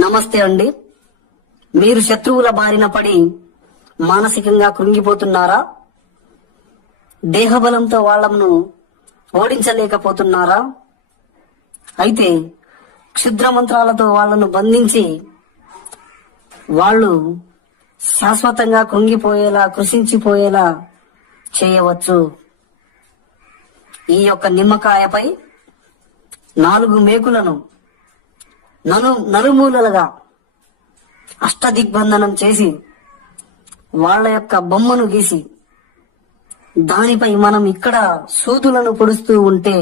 నమస్తే అండి. మీరు శత్రువుల బారిన పడి మానసికంగా కృంగిపోతున్నారా? దేహబలంతో వాళ్లను ఓడించలేకపోతున్నారా? అయితే క్షుద్ర మంత్రాలతో వాళ్లను బంధించి వాళ్ళు శాశ్వతంగా కృంగిపోయేలా, కృషించిపోయేలా చేయవచ్చు. ఈ యొక్క నిమ్మకాయపై 4 మేకులను నలుమూలలుగా అష్టదిగ్బంధనం చేసి వాళ్ళ యొక్క బొమ్మను గీసి దానిపై మనం ఇక్కడ సూదులను పొడుస్తూ ఉంటే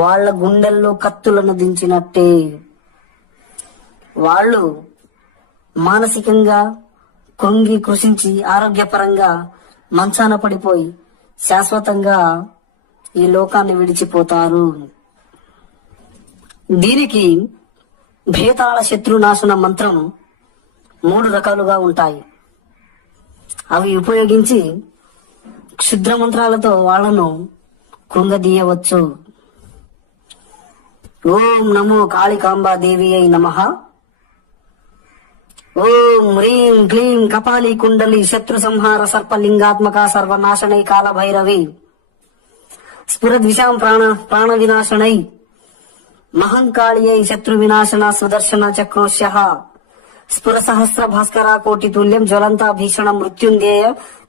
వాళ్ళ గుండెల్లో కత్తులను దించినట్టే. వాళ్ళు మానసికంగా కృంగి కృషించి ఆరోగ్యపరంగా మంచాన పడిపోయి శాశ్వతంగా ఈ లోకాన్ని విడిచిపోతారు. దీనికి భేతాళ శత్రునాశన మంత్రం 3 రకాలుగా ఉంటాయి. అవి ఉపయోగించి క్షుద్ర మంత్రాలతో వాళ్లను కృంగదీయవచ్చు. ఓం నమో కాళికాంబాదేవి అయి నమః. ఓం హ్రీం క్లీం కపాలి కుండలి శత్రు సంహార సర్పలింగాత్మక సర్వనాశనై కాల భైరవి స్ఫురద్విషాం ప్రాణ వినాశనై మహంకాళియై శత్రు వినాశన సుదర్శన చక్రోశ్య స్ఫుర సహస్ర భాస్కర కోటి తుల్యం జ్వలంత భీషణ మృత్యుంజయ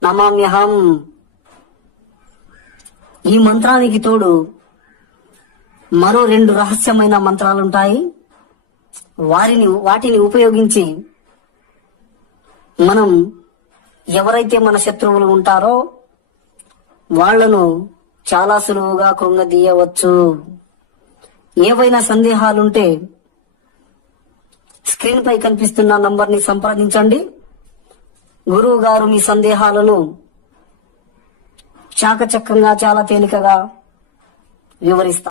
నమామ్యహం. ఈ మంత్రానికి తోడు మరో 2 రహస్యమైన మంత్రాలుంటాయి. వాటిని ఉపయోగించి మనం ఎవరైతే మన శత్రువులు ఉంటారో వాళ్లను చాలా సులువుగా కృంగదీయవచ్చు. ఏవైనా సందేహాలుంటే స్క్రీన్ పై కనిపిస్తున్న నంబర్ ని సంప్రదించండి. గురువు గారు మీ సందేహాలను చాకచక్యంగా చాలా తేలికగా వివరిస్తారు.